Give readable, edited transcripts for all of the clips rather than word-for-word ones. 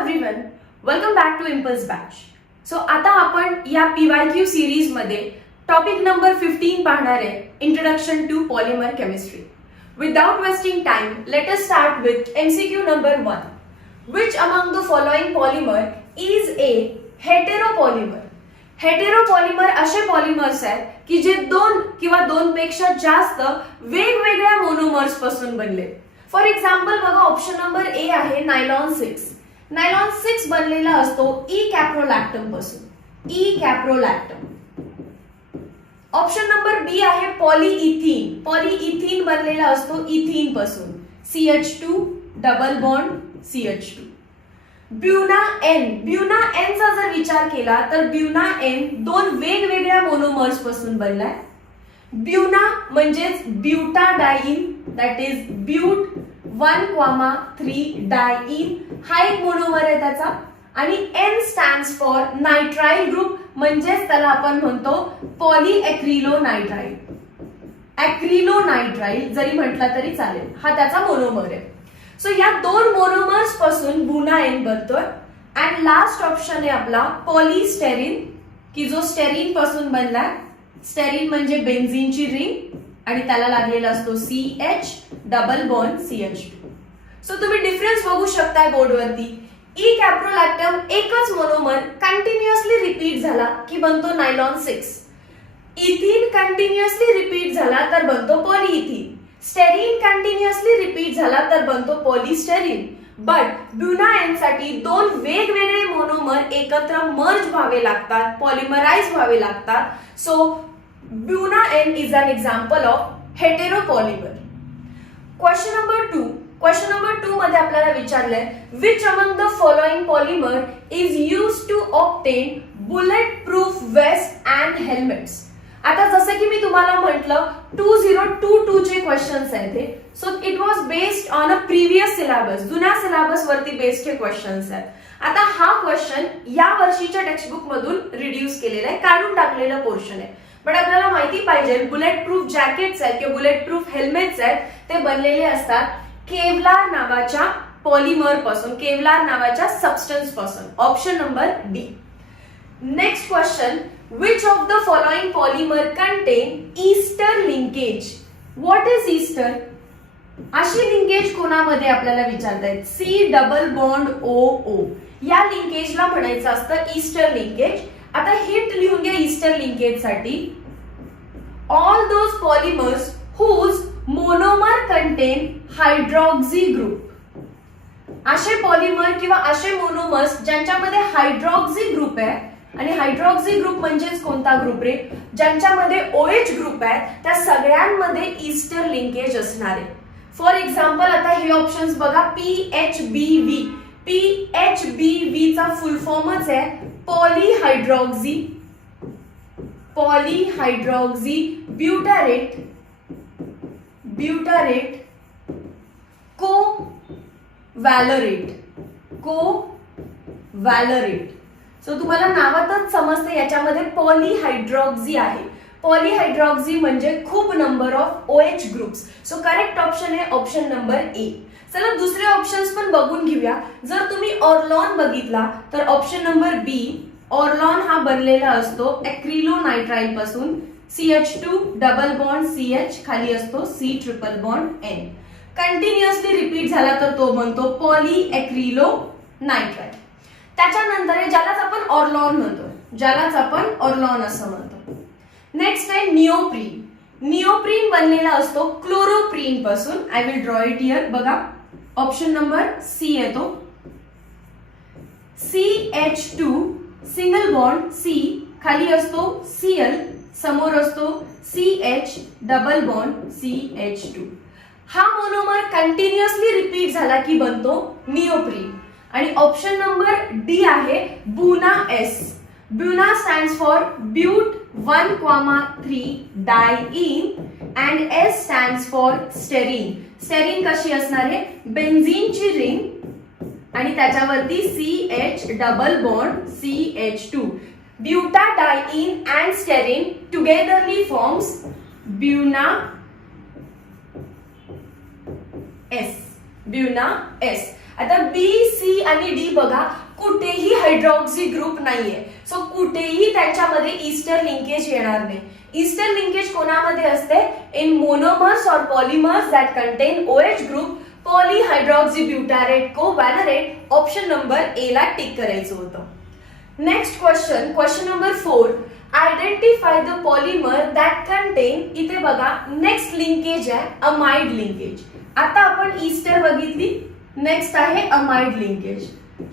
Everyone, welcome back to impulse batch. So आता आपण या PYQ सिरीज मध्ये टॉपिक नंबर 15 पाहणार आहे, introduction to polymer chemistry. Without wasting time, let us start with MCQ number 1. Which among the following polymer is a heteropolymer? Heteropolymer असे polymers आहेत की जे दोन किंवा दोनपेक्षा जास्त वेगवेगळ्या मोनोमर्स पासून बनले. फॉर एक्झाम्पल बघा, ऑप्शन नंबर ए आहे नायलॉन 6. नायलॉन 6 बनलेला असतो ई कॅप्रोलॅक्टम पासून. E caprolactam. Option number B आहे पॉलीइथीन. पॉलीइथीन बनलेला असतो इथीन पासून. CH2 double bond CH2. Buna N. Buna N चा जर विचार केला तर ब्युना एन दोन वेगवेगळ्या मोनोमर्स पासून बनलाय. ब्युना म्हणजेच ब्युटाडाइन, दॅट इज ब्यूट 1,3 डायइन, हा एक मोनोमर आहे त्याचा. आणि N stands for nitrile group, म्हणजेच त्याला आपण म्हणतो पॉलीएक्रिलोनायट्राइल. ॲक्रिलोनायट्राइल जरी म्हटला तरी चालेल, हा त्याचा मोनोमर आहे. सो या दोन मोनोमर्स पासून बुना एन बनतोय. अँड लास्ट ऑप्शन आहे आपला पॉलीस्टेरीन, की जो स्टेरीन पासून बनलाय. स्टेरीन म्हणजे बेन्झीनची रिंग आणि त्याला लागलेला असतो CH double bond CH2. So तुम्ही डिफरन्स बघू शकताय बोर्डवरती. ई कॅप्रोलॅक्टम एकच मोनोमर कंटिन्युअसली रिपीट झाला की बनतो नायलॉन 6. इथीन कंटिन्युअसली रिपीट झाला तर बनतो पॉलीइथीन. स्टेरीन कंटिन्युअसली रिपीट झाला तर बनतो पॉलीस्टेरीन. बट ब्युना एन साठी दोन वेगवेगळे मोनोमर एकत्र मर्ज व्हावे लागतात, पॉलिमराइज व्हावे लागतात. So Buna N is an example of heteropolymer. Question number 2. Question number 2 मध्ये आपल्याला विचारलंय, which among the following polymer is used to obtain bullet proof vest and helmets. आता जसं की मी तुम्हाला म्हटलं 2022 चे क्वेश्चन्स आहेत हे. So it was based on a previous syllabus. जुन्या सिलेबस वरती बेस्ड हे क्वेश्चन्स आहेत. आता हा क्वेश्चन या वर्षीच्या टेक्स्टबुक मधून रिड्यूस केलेला आहे, काढून टाकलेला पोर्शन आहे. बट आपल्याला माहिती पाहिजे बुलेट प्रूफ जॅकेट्स आहेत किंवा बुलेट प्रूफ हेल्मेट्स आहेत, ते बनलेले असतात केवलार नावाच्या पॉलिमर पासून, केवलार नावाच्या सबस्टन्स पासून. Option number D. Next question, which of the following polymer contain ester linkage? What is ester? अशी लिंकेज कोणामध्ये आपल्याला विचारतायत? C double bond OO. या लिंकेजला म्हणायचं असतं ईस्टर लिंकेज. आता हिंट लिहून घ्या ईस्टर लिंकेज साठी. All those polymers whose monomer contain hydroxy group. असे पॉलिमर किंवा असे मोनोमर्स ज्यांच्यामध्ये हायड्रॉक्सी ग्रुप आहे. आणि हायड्रॉक्सी ग्रुप म्हणजेच कोणता ग्रुप रे? ज्यांच्यामध्ये OH ग्रुप आहे त्या सगळ्यांमध्ये ईस्टर लिंकेज असणार आहे. फॉर एक्झाम्पल आता हे ऑप्शन्स बघा, PHBV. PHBV चा फुल फॉर्मच आहे पॉलीहायड्रॉक्सी, पॉलीहायड्रॉक्सी ब्युटारेट, ब्युटारेट को वॅलरेट, को वॅलरेट. सो तुम्हाला नावातच समजते याच्यामध्ये पॉलीहायड्रॉक्सी आहे. पॉलीहायड्रॉक्सी म्हणजे खूप number of OH groups. So correct option आहे ऑप्शन नंबर ए. चला दुसरे ऑप्शन्स पण बघून घेऊया. जर तुम्ही ऑर्लॉन बघितला तर ऑप्शन नंबर बी, ऑर्लॉन हा बनलेला असतो ॲक्रिलोनायट्राइल पासून. CH2 डबल बॉन्ड CH, खाली असतो C triple bond N. Continuously repeat झाला तर तो बनतो पॉलीएक्रिलोनायट्राइल. त्याच्यानंतर ज्यालाच आपण ऑर्लॉन म्हणतो, ज्यालाच आपण ऑर्लॉन असं म्हणतो. नेक्स्ट आहे निओप्रीन. निओप्रीन बनलेला असतो क्लोरोप्रीन पासून. I will draw it here. बघा ऑप्शन नंबर सी येतो. CH2 सिंगल बॉन्ड C, खाली असतो Cl, समोर असतो CH डबल बॉन्ड CH2. हा मोनोमर कंटिन्युअसली रिपीट झाला की बनतो निओप्रीन. आणि ऑप्शन नंबर डी आहे Buna S. Buna stands for buta 1,3 diene and S stands for styrene. Styrene कशी असणार आहे? बेन्झीनची रिंग आणि त्याच्यावरती CH double bond CH2. Butadiene and styrene togetherly forms Buna S. Buna S. आता बी, सी आणि D बघा कुठेही हायड्रॉक्सी ग्रुप नाहीये. सो कुठेही त्यांच्यामध्ये ईस्टर लिंकेज येणार नाही. ईस्टर लिंकेज कोणामध्ये असते? इन मोनोमर्स और polymers that contain OH group, polyhydroxybutyrate covalerate. Option number A ला टिक करायचं होतं. Next question number 4. Identify the polymer that contain. इथे बघा नेक्स्ट लिंकेज आहे अमाइड लिंकेज. आता आपण ईस्टर बघितली, नेक्स्ट आहे अमाइड लिंकेज.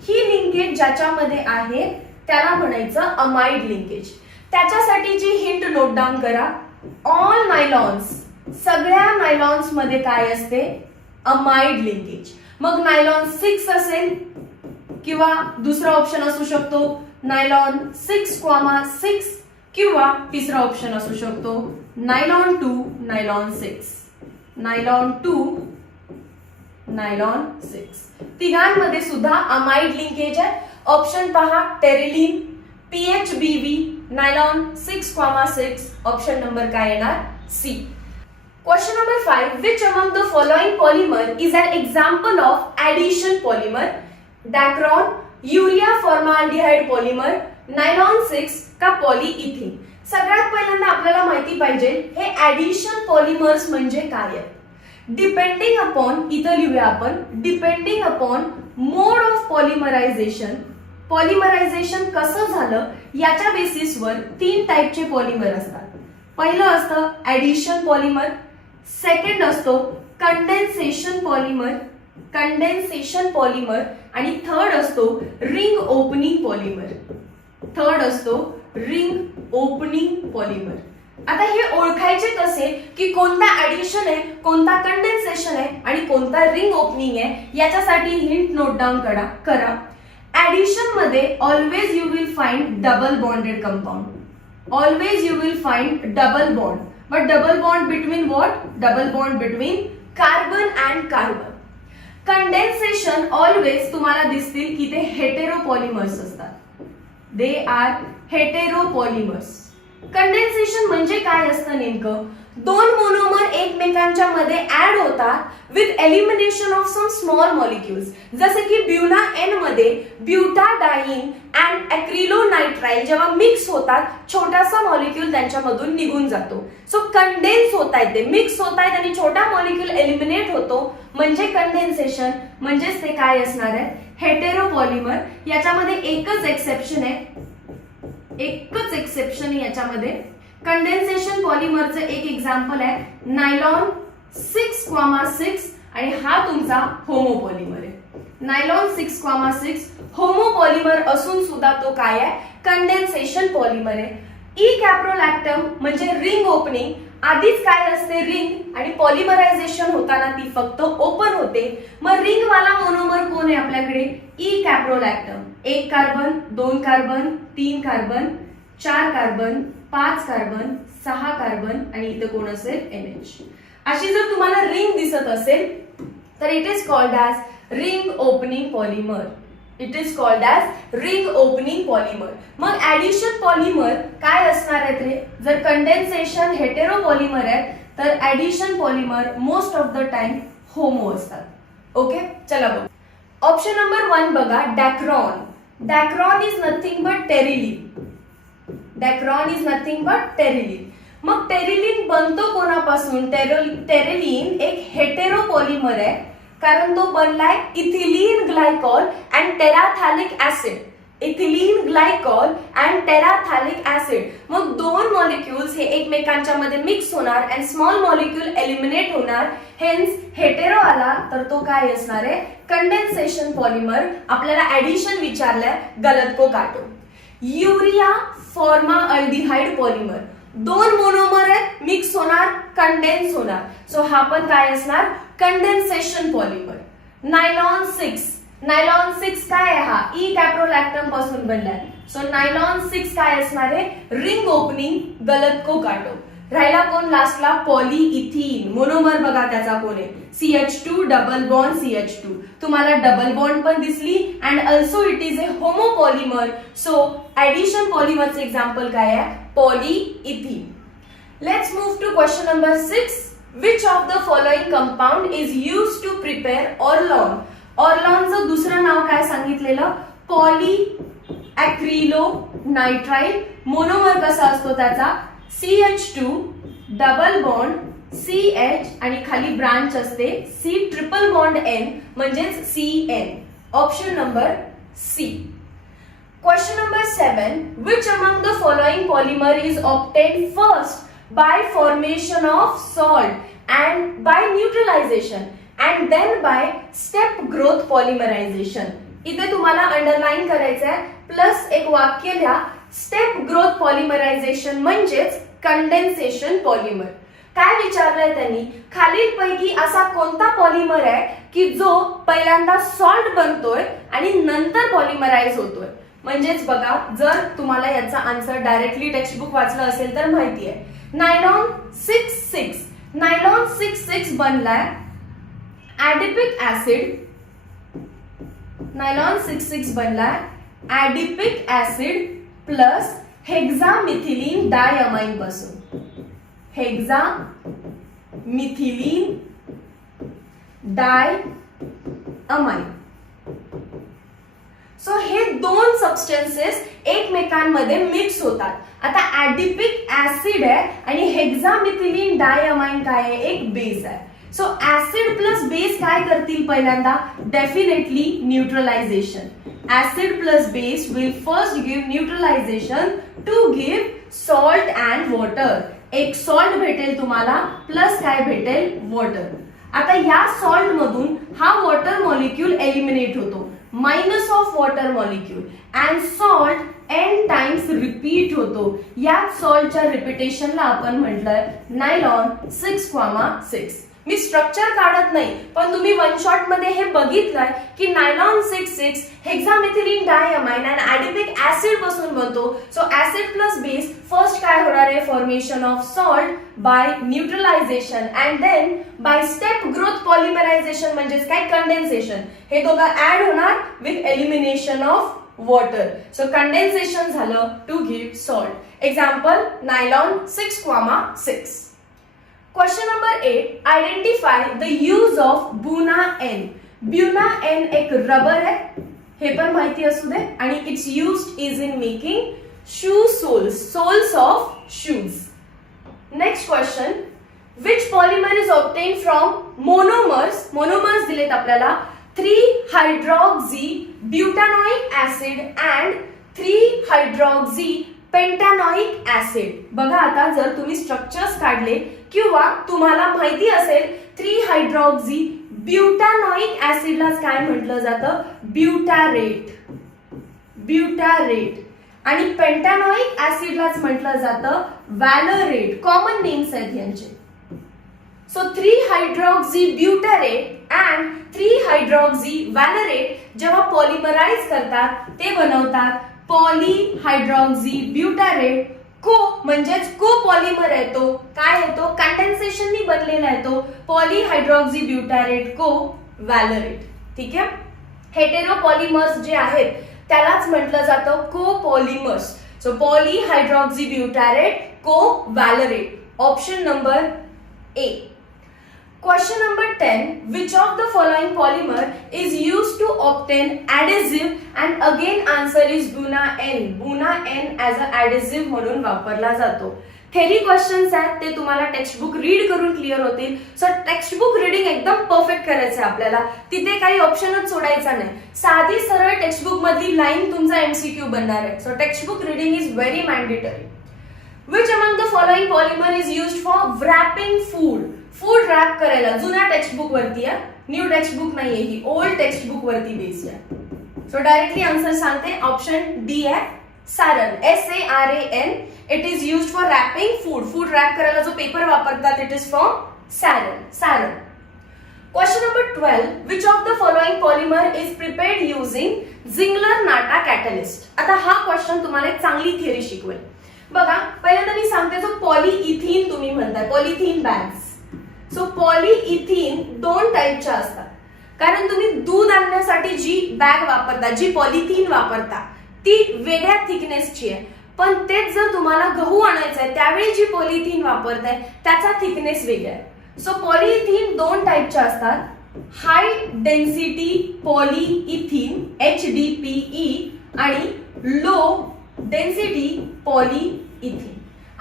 ही लिंकेज ज्याच्यामध्ये आहे त्याला म्हणायचं अमाइड लिंकेज. त्याच्यासाठी जी हिंट नोट डाऊन करा. ऑल नायलॉन्स, सगळ्या नायलॉन्स मध्ये काय असते? Amide linkage. मग नायलॉन 6 असेल किंवा दुसरा ऑप्शन असू शकतो नायलॉन 6,6 किंवा तिसरा ऑप्शन असू शकतो नायलॉन 2, नायलॉन 6. Nylon 2, nylon 6. तिघांमध्ये सुद्धा अमाइड लिंकेज आहे. ऑप्शन पहा Terylene, PHBV, nylon 6,6. Option number काय येणार? C. Question number 5. Which among the following polymer is an example of addition polymer? Dacron, urea formaldehyde polymer, nylon 6 का polyethylene? सगळ्यात पहिल्यांदा आपल्याला माहिती पाहिजे हे ऍडिशन पॉलिमर्स म्हणजे काय आहेत. डिपेंडिंग अपॉन, इथं लिहूया आपण, डिपेंडिंग अपॉन मोड ऑफ पॉलिमरायझेशन. पॉलिमरायझेशन कसं झालं याच्या बेसिसवर 3 टाईपचे पॉलिमर असतात. पहिलं असतं ऍडिशन पॉलिमर, सेकंड असतो कंडेन्सेशन पॉलिमर, कंडेन्सेशन पॉलिमर आणि थर्ड असतो रिंग ओपनिंग पॉलिमर. थर्ड असतो रिंग ओपनिंग पॉलिमर. आता हे ओळखायचे कसे की कोणता ऍडिशन आहे, कोणता कंडेन्सेशन आहे आणि कोणता रिंग ओपनिंग आहे, याच्यासाठी हिंट नोट डाऊन करा. ऍडिशन मध्ये always you will find double bonded compound. Always you will find double bond. But double bond between what? Double bond between carbon and carbon. Condensation always तुम्हाला दिसतील की ते हेटेरोपॉलिमर्स असतात. They are heteropolymers. Condensation म्हणजे काय असतं नेमकं? दोन मोनोमर एकमेकांच्या मध्ये ऍड होतात with elimination of some small molecules. जसे की ब्युना एन मध्ये ब्युटाडाइन अँड ऍक्रिलोनाइट्राइल जेव्हा मिक्स होतात छोटासा मॉलिक्युल त्यांच्यामधून निघून जातो. सो कंडेन्स होत आहेत, ते मिक्स होत आहेत आणि छोटा मॉलिक्युल एलिमिनेट होतो म्हणजे कंडेन्सेशन. म्हणजेच ते काय असणार आहे? हेटेरोपॉलिमर. याच्यामध्ये एकच एक्सेप्शन आहे, एकच एक्सेप्शन याच्यामध्ये. कंडेन्सेशन पॉलिमरचं एक एक्झाम्पल आहे नायलॉन 6,6 आणि हा तुमचा होमोपॉलिमर आहे. नायलॉन 6,6 होमोपॉलिमर असून सुद्धा तो काय आहे? कंडेन्सेशन पॉलिमर आहे. ई कॅप्रोलॅक्टम म्हणजे रिंग ओपनिंग. आधीच काय असते? रिंग, आणि पॉलिमरायझेशन होताना ती फक्त ओपन होते. मग रिंग वाला मोनोमर कोण आहे आपल्याकडे? E caprolactam. 1 carbon, 2 carbon, 3 carbon, 4 carbon, 5 carbon, 6 carbon आणि इथे कोण असेल? NH. अशी जर तुम्हाला रिंग दिसत असेल तर it is called as ring opening polymer. It is called as ring opening polymer. मग ऍडिशन पॉलिमर काय असणार आहेत रे? जर कंडेन्सेशन हेटेरोपॉलिमर आहे तर addition polymer most of the time homo असतात. ओके, चला बघ. ऑप्शन नंबर 1 बघा, Dacron. Dacron is nothing but Terylene. Dacron is nothing but Terylene. मग टेरिलिन बनतो कोणापासून? टेरिलिन एक हेटेरोपॉलिमर आहे कारण तो बनलाय ethylene glycol and terephthalic acid. Ethylene glycol and terephthalic acid. मग दोन मॉलिक्युल्स हे एकमेकांच्या मध्ये मिक्स होणार अँड स्मॉल मॉलिक्युल एलिमिनेट होणार. हेन्स हेटेरो आला तर तो काय असणार आहे? Condensation polymer. आपल्याला ऍडिशन विचारलंय, गलत को काटो. Urea formaldehyde polymer. दोन मोनोमर आहेत, मिक्स होणार, कंडेन्स होणार. सो हा पण काय असणार? Condensation polymer. नायलॉन 6. नायलॉन 6 काय आहे? हा ई कॅप्रोलॅक्टम पासून बनलाय. सो नायलॉन 6 काय असणार आहे? Ring opening. गलत को काटो. राहिला कोण लास्टला? पॉलीइथिन. मोनोमर बघा त्याचा कोण आहे? CH2 double bond CH2. तुम्हाला डबल बॉन्ड पण दिसली and also it is a homopolymer. So addition पॉलिमरचे एक्झाम्पल काय आहे? Polythene. Let's move to question number 6. Which of the following compound is used to prepare Orlon? ऑर्लॉनचं दुसरं नाव काय सांगितलेलं? Poly ॲक्रिलो nitrile. Monomer कसा असतो त्याचा? CH2 डबल बॉन्ड CH आणि खाली ब्रांच असते C ट्रिपल बॉन्ड N म्हणजेच CN. Option number C. Question number 7. Which among the following polymer is obtained first by formation of salt and by neutralization and then by step growth polymerization? इथे तुम्हाला underline करायचं आहे plus एक वाक्य लिहा. Step growth polymerisation म्हणजेच condensation polymer. काय विचारलंय त्यांनी? खालीलपैकी असा कोणता पॉलिमर आहे की जो पहिल्यांदा सॉल्ट बनतोय आणि नंतर पॉलिमराइज होतोय? म्हणजेच बघा, जर तुम्हाला याचा आन्सर डायरेक्टली टेक्स्टबुक वाचलं असेल तर माहिती आहे. नायलॉन 6,6 बनलाय ऍडिपिक ऍसिड. नायलॉन 6,6 बनलाय ऍडिपिक ऍसिड प्लस हेक्सामिथिलीन डायअमाइन पासून. हेक्सामिथिलीन डायअमाइन. सो हे दोन सबस्टन्सेस एकमेकांमध्ये मिक्स होतात. आता ऍडिपिक ऍसिड आहे आणि हेक्सामिथिलीन डायअमाइन काय आहे? एक बेस आहे. सो ऍसिड प्लस बेस काय करतील? पहिल्यांदा definitely neutralisation. Acid plus base will first give neutralisation to give salt and water. एक सॉल्ट भेटेल तुम्हाला प्लस काय भेटेल? वॉटर. आता या सॉल्ट मधून हा वॉटर मॉलिक्यूल एलिमिनेट होतो, minus of water molecule, and salt n times repeat होतो. या सॉल्टच्या रिपिटेशनला आपण म्हटलंय नायलॉन 6,6. मी स्ट्रक्चर काढत नाही, पण तुम्ही वन शॉट मध्ये हे बघितलंय की नायलॉन 6,6 हेक्सामिथिलीन डायअमाइन आणि ऍडिपिक ऍसिड पासून बनतो. So acid plus base first काय होणार आहे? Formation of salt by neutralisation and then by step growth polymerisation म्हणजेच काय? कंडेन्सेशन. हे दोघं ऍड होणार with elimination of water. So condensation झालं to give salt. Example nylon 6,6. Question number 8. Identify the use of Buna N. Buna N एक rubber आहे, हे पण माहिती असू दे, आणि it's used is in making shoe soles of shoes. Next question. Which polymer is obtained from monomers? Monomers दिलेत आपल्याला 3-hydroxybutanoic acid and 3-hydroxypentanoic acid. बघा, आता जर तुम्ही स्ट्रक्चर्स काढले किंवा तुम्हाला माहिती असेल 3-hydroxybutanoic ऍसिडलाच काय म्हटलं जातं? ब्युटारेट. आणि पेंटानॉइक ऍसिडलाच म्हटलं जातं व्हॅलरेट. कॉमन नेम्स आहेत यांचे. सो 3-hydroxybutyrate अँड 3-hydroxyvallerate जेव्हा पॉलिमराइज करतात ते बनवतात पॉलीहायड्रॉक्झीब्युटारेट. को म्हणजेच को पॉलिमर आहे तो. काय आहे तो? कंडेन्सेशननी बनलेला आहे तो. पॉलीहायड्रॉक्झीब्युटारेट को व्हॅलरेट. ठीक आहे. हेटेरोपॉलिमर्स जे आहेत त्यालाच म्हटलं जातं कोपॉलिमर्स. So polyhydroxybutyrate co valerate. Option number A. Question number 10. Which of the following polymer is used to obtain adhesive? And again answer is Buna N. Buna N as a adhesive म्हणून वापरला जातो. थेरी क्वेश्चन्स आहेत ते तुम्हाला textbook read करून clear होतील. So textbook reading एकदम perfect करायचं आहे आपल्याला. तिथे काही ऑप्शनच सोडायचा नाही. साधी सरळ टेक्स्टबुक मधली लाईन तुमचा MCQ बनणार आहे. So textbook reading is very mandatory. Which among the following polymer is used for wrapping food? Food wrap करायला. जुन्या टेक्स्टबुक वरती आहे, न्यू टेक्स्टबुक नाहीये, ही ओल्ड टेक्स्टबुक वरती बेस्ड आहे. सो डायरेक्टली आन्सर सांगते, ऑप्शन डी आहे Saran. SARAN. It is used for wrapping food. Food wrap करायला जो पेपर वापरतात it is from Saran. Question number 12. Which of the following polymer is prepared using Ziegler Natta catalyst? आता हा question तुम्हाला एक चांगली थिअरी शिकवेल. बघा, पहिल्यांदा मी सांगते जो पॉलीइथिन तुम्ही म्हणताय, पॉलिथिन बॅग्स. सो पॉलीइथिन दोन टाईपच्या असतात. कारण तुम्ही दूध आणण्यासाठी जी बॅग वापरता, जी पॉलिथिन वापरता ती वेगळ्या थिकनेसची आहे. पण तेच जर तुम्हाला गहू आणायचा आहे त्यावेळी जी पॉलिथिन वापरताय त्याचा थिकनेस वेगळा आहे. सो पॉलिथिन दोन टाईपच्या असतात. हाय डेन्सिटी पॉलीइथिन HDPE आणि लो डेन्सिटी पॉलीइथिन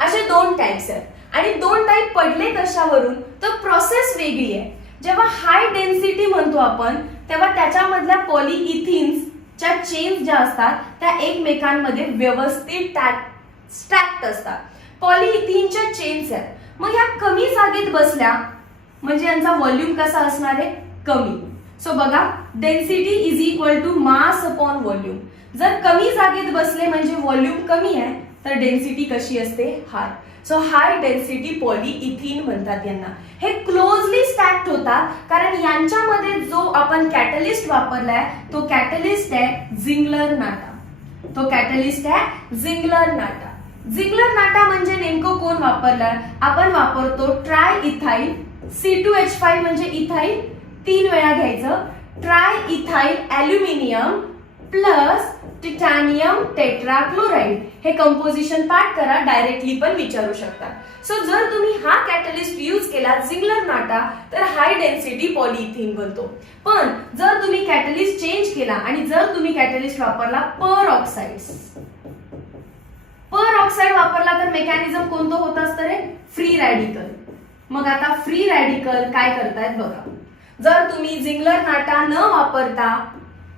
असे दोन टाइप्स आहेत आणि दोन टाइप पडले कशावरून तर प्रोसेस वेगळी आहे. जेव्हा हाय डेन्सिटी म्हणतो आपण तेव्हा त्याच्यामधल्या पॉलीइथिन्सच्या चेन्स ज्या असतात त्या एकमेकांमध्ये व्यवस्थित स्टॅक्ड असतात. पॉलीइथिनच्या चेन्स आहेत. मग या कमी जागेत बसल्या म्हणजे यांचा व्हॉल्यूम कसा असणार आहे कमी. सो बघा density is equal to mass upon volume. जर कमी जागेत बसले म्हणजे व्हॉल्यूम कमी आहे तर डेन्सिटी कशी असते हाय. सो हाय डेन्सिटी पॉलीइथिन म्हणतात यांना. हे क्लोजली स्टॅक्ड होतात कारण यांच्यामध्ये जो आपण कॅटलिस्ट वापरलाय तो कॅटलिस्ट आहे झिंगलर नाटा. तो कॅटलिस्ट आहे झिंगलर नाटा. झिंगलर नाटा म्हणजे नेमकं कोण वापरलाय आपण वापरतो ट्राय इथाइल C2H5 म्हणजे इथाइल 3 वेळा घ्यायचं. Try ethyl aluminium plus titanium tetrachloride. हे कंपोजिशन पाठ करा डायरेक्टली पण विचारू शकता. सो जर तुम्ही हा कॅटलिस्ट यूज केला झिंगलर नाटा तर हाय डेन्सिटी पॉलीइथिन बनतो. पण जर तुम्ही कॅटलिस्ट चेंज केला आणि जर तुम्ही कॅटलिस्ट वापरला पर ऑक्साइड वापरला तर मेकॅनिझम कोणतं होत असतं रे फ्री रॅडिकल. मग आता फ्री रॅडिकल काय करतायत बघा. जर तुम्ही झिंगलर नाटा न वापरता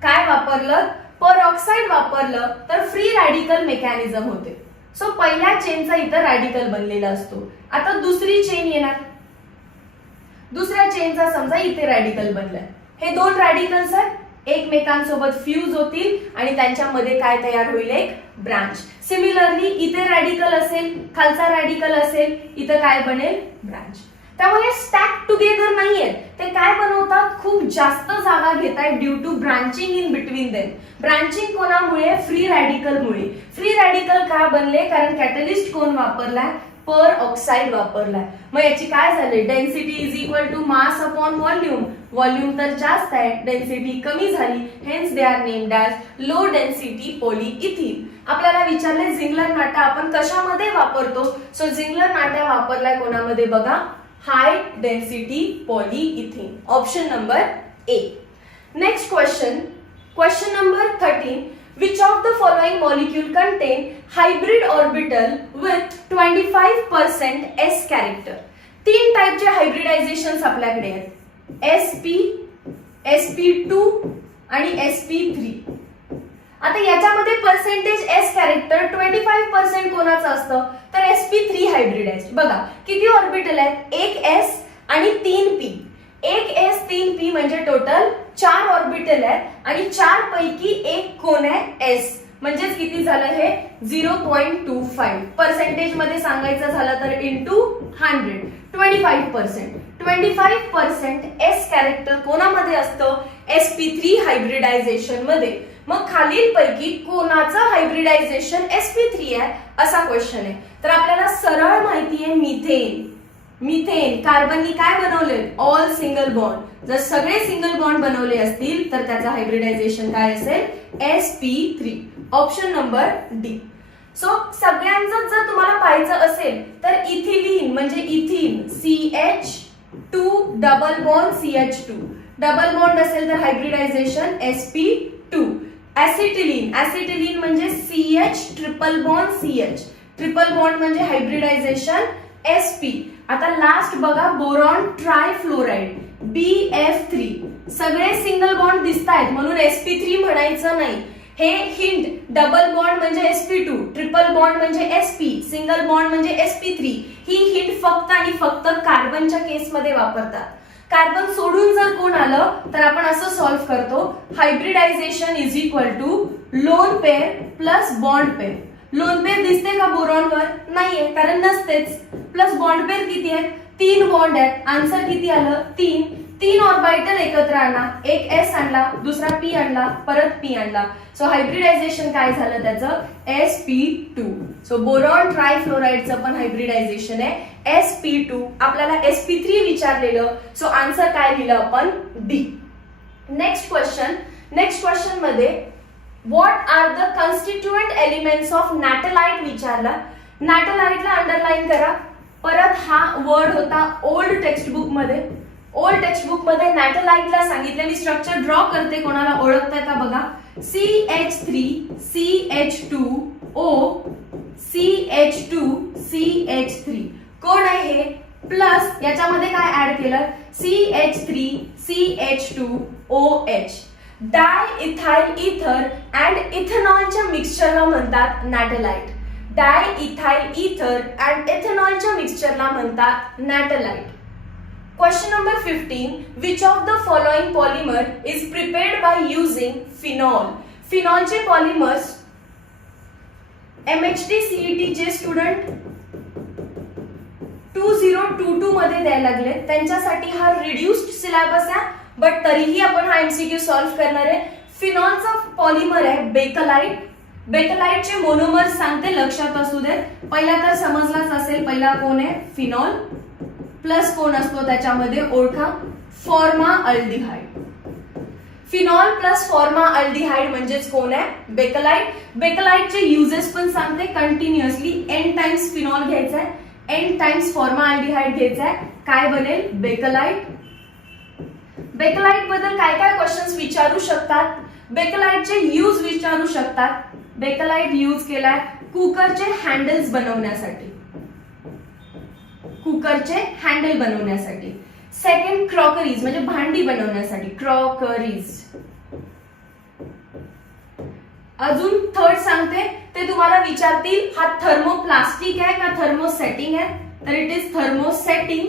काय वापरलं पर ऑक्साइड वापरलं तर फ्री रॅडिकल मेकॅनिझम होते. सो पहिल्या चेनचा इथं रॅडिकल बनलेला असतो. आता दुसरी चेन येणार. दुसऱ्या चेनचा समजा इथे रॅडिकल बनलाय. हे दोन रॅडिकल्स आहेत एकमेकांसोबत फ्यूज होतील आणि त्यांच्यामध्ये काय तयार होईल एक ब्रांच. सिमिलरली इथे रॅडिकल असेल खालचा रॅडिकल असेल इथं काय बनेल ब्रांच. त्यामुळे स्टॅक टुगेदर नाहीयेत ते काय बनवतात खूप जास्त जागा घेतात due to branching in between them. Branching कोणामुळे फ्री रॅडिकलमुळे. फ्री रॅडिकल का बनले कारण कॅटलिस्ट कोण वापरलाय पर ऑक्साइड वापरलाय. मग याची काय झाली density is equal to mass upon volume. Volume तर जास्त आहे डेन्सिटी कमी झाली hence they are named as low density polythene. आपल्याला विचारले झिंगलर नाटा आपण कशामध्ये वापरतो. सो झिंगलर नाटा वापरलाय कोणामध्ये बघा high density polythene. Option number A. Next question number 13. Which of the following molecule contain hybrid orbital with 25% s character? तीन टाइपचे हायब्रिडायझेशन आपल्याकडे आहेत. sp, sp2 आणि sp3. आता याच्यामध्ये पर्सेंटेज s कॅरेक्टर 25% कोणाचं असतं तर sp3 हायब्रिडाइज्ड. बघा किती ऑर्बिटल आहेत एक s आणि 3 p. एक s 3 p म्हणजे टोटल 4 ऑर्बिटल आहेत आणि 4 पैकी एक कोण आहे s. म्हणजेच किती झालं हे 0.25. पर्सेंटेज मध्ये सांगायचं झालं तर इंटू 100 25%. 25% s कॅरेक्टर कोणामध्ये असतं sp3 हायब्रिडायझेशन मध्ये. मग खालील पैकी कोणाचं हायब्रिडायझेशन sp3 आहे असा क्वेश्चन आहे. तर आपल्याला सरळ माहिती आहे मिथेन. मिथेन कार्बननी काय बनवले ऑल सिंगल बॉन्ड. जर सगळे सिंगल बॉन्ड बनवले असतील तर त्याचं हायब्रिडायझेशन काय असेल sp3. Option number D. So सगळ्यांचं जर तुम्हाला पाहायचं असेल तर इथिलीन म्हणजे इथिन CH2 double bond CH2 double bond असेल तर हायब्रिडायझेशन sp2. ऍसिटिलीन म्हणजे CH triple bond CH triple bond म्हणजे हायब्रिडायझेशन sp. आता लास्ट बघा बोरॉन ट्रायफ्लोराइड BF3. सगळे सिंगल बॉन्ड दिसतायत म्हणून sp3 म्हणायचं नाही. हे हिंट डबल बॉन्ड म्हणजे sp2 ट्रिपल बॉन्ड म्हणजे sp सिंगल बॉन्ड म्हणजे sp3. ही हिंट फक्त आणि फक्त कार्बनच्या केसमध्ये वापरतात. कार्बन सोडून जर कोण आलं तर आपण असं सॉल्व्ह करतो hybridisation is equal to lone pair plus bond pair. Lone pair दिसते का बोरॉनवर नाहीये कारण नसतेच. प्लस बॉन्ड पेअर किती आहेत 3 बॉन्ड आहेत. आन्सर किती आलं 3. 3 ऑर्बिटल एकत्र आणला एक s आणला दुसरा p आणला परत p आणला. सो हायब्रिडायझेशन काय झालं त्याचं sp2. सो बोरॉन ट्रायफ्लोराइडचं पण हायब्रिडायझेशन आहे sp2. आपल्याला sp3 विचारलेलं सो आन्सर काय लिहिलं आपण डी. नेक्स्ट क्वेश्चन मध्ये what are the constituent elements of natalite विचारला. नॅटलाइटला अंडरलाईन करा. परत हा वर्ड होता ओल्ड टेक्स्ट बुक मध्ये ओल्ड टेक्स्टबुक मध्ये नॅटलाइटला सांगितलेली स्ट्रक्चर ड्रॉ करते, कोणाला ओळखताय का बघा. CH3 CH2O CH2 CH3 कोण आहे हे? प्लस याच्यामध्ये काय ऍड केलं? CH3 CH2OH. डाय इथाइल इथर अँड इथेनॉलच्या मिक्सचरला म्हणतात नॅटलाइट. डाय इथाइल इथर अँड इथेनॉलच्या मिक्सचरला म्हणतात नॅटलाइट. Question number 15. Which of the following polymer is prepared by using phenol? Phenol चे polymers MHT CET जे स्टुडंट 2022 मध्ये द्यायला लागले त्यांच्यासाठी हा रिड्युस्ड सिलेबस आहे, बट तरीही आपण हा एमसीक्यू सॉल्व्ह करणार आहे. फिनॉलचा पॉलिमर आहे बेकलाइट. बेकलाइटचे मोनोमर सांगते, लक्षात असू दे. पहिला तर समजलाच असेल, पहिला कोण आहे? फिनॉल. प्लस कोण असतो त्याच्यामध्ये? ओळखा, फॉर्माल्डिहाइड. फिनॉल प्लस फॉर्माल्डिहाइड म्हणजेच कोण आहे? बेकलाइट. बेकलाइटचे युजेस पण सांगते कंटिन्युअसली. एन टाइम्स फिनॉल घ्यायचा आहे, एन टाइम्स फॉर्माल्डिहाइड घ्यायचा आहे, काय बनेल? बेकलाइट. बेकलाइट बद्दल काय काय क्वेश्चन्स विचारू शकतात? बेकलाइटचे यूज विचारू शकतात. बेकलाइट यूज केलाय कुकरचे हँडल्स बनवण्यासाठी. कुकरचे हँडल बनवण्यासाठी. सेकंड क्रॉकरीज म्हणजे भांडी बनवण्यासाठी, क्रॉकरीज. अजून थर्ड सांगते, ते तुम्हाला विचारतील हा थर्मोप्लास्टिक आहे का थर्मोसेटिंग आहे? तर it is thermosetting.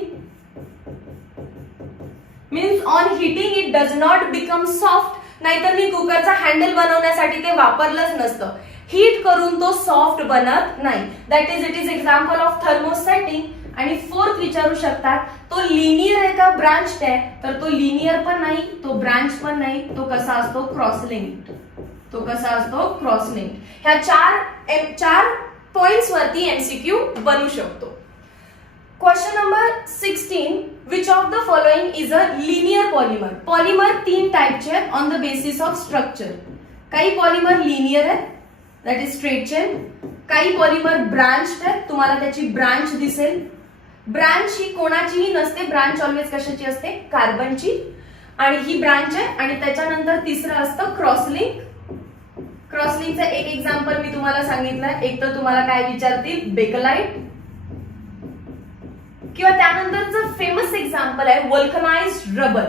Means on heating it does not become soft. नाहीतर मी कुकरचा हँडल बनवण्यासाठी ते वापरलंच नसतं. हीट करून तो सॉफ्ट बनत नाही. That is it is example of thermosetting. आणि फोर्थ विचारू शकतात, तो लिनियर आहे का ब्रांच्ड आहे? तर तो लिनियर पण नाही, तो ब्रांच पण नाही. तो कसा असतो? Cross linked. तो कसा असतो? Cross linked. ह्या चार पॉइंट्स वरती एमसीक्यू बनू शकतो. Question number 16. Which of the following is a linear polymer? Polymer तीन टाइपचे आहेत on the basis of structure. काही पॉलिमर लिनियर आहेत, दॅट इज स्ट्रेट चेन. काही पॉलिमर ब्रांच्ड आहेत, तुम्हाला त्याची ब्रांच दिसेल. ब्रांच ही कोणाचीही नसते, ब्रांच ऑलवेज कशाची असते? कार्बनची. आणि ही ब्रांच आहे. आणि त्याच्यानंतर तिसरं असतं क्रॉसलिंक. क्रॉसलिंकचं एक एक्झाम्पल मी तुम्हाला सांगितलं. एक तर तुम्हाला काय विचारतील? बेकलाइट. किंवा त्यानंतरचं फेमस एक्झाम्पल आहे वल्कनाइज्ड रबर.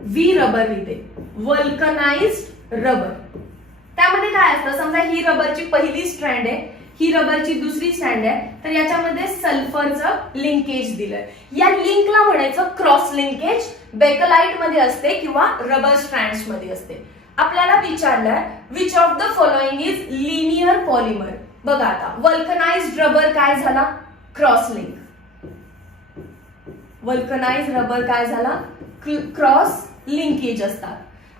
व्ही रबर लिहिते, वल्कनाइज्ड रबर. त्यामध्ये काय असतं? समजा ही रबरची पहिली स्ट्रँड आहे, ही रबरची दुसरी स्ट्रँड आहे, तर याच्यामध्ये सल्फरचं लिंकेज दिलंय. या लिंकला म्हणायचं क्रॉस लिंकेज. बेकलाइट मध्ये असते किंवा रबर स्ट्रँड्स मध्ये असते. आपल्याला विचारलंय which of the following is linear polymer. बघा आता, वल्कनाइज्ड रबर काय झाला? Cross link. वल्कनाइज्ड रबर काय झाला? क्रॉस लिंकेज असतात.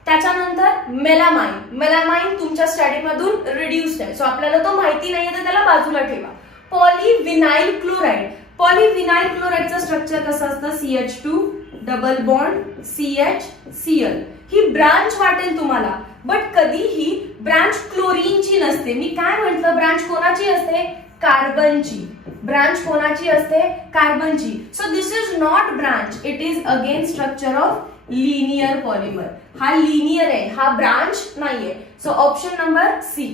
त्याच्यानंतर मेलामाइन. मेलामाइन तुमच्या स्टडीमधून रिड्युस्ड आहे, सो आपल्याला तो माहिती नाहीये तर त्याला बाजूला ठेवा. Polyvinyl chloride. पॉलीविनाइल क्लोराइडचं स्ट्रक्चर कसं असतं? CH2 double bond CHCl. ही ब्रांच वाटेल तुम्हाला, बट कधीही ब्रांच क्लोरीनची नसते. मी काय म्हटलं? ब्रांच कोणाची असते? कार्बनची. ब्रांच कोणाची असते? कार्बनची. So this is not branch, it is again structure of linear polymer. हा लिनियर आहे, हा ब्रांच नाहीये. So option number C.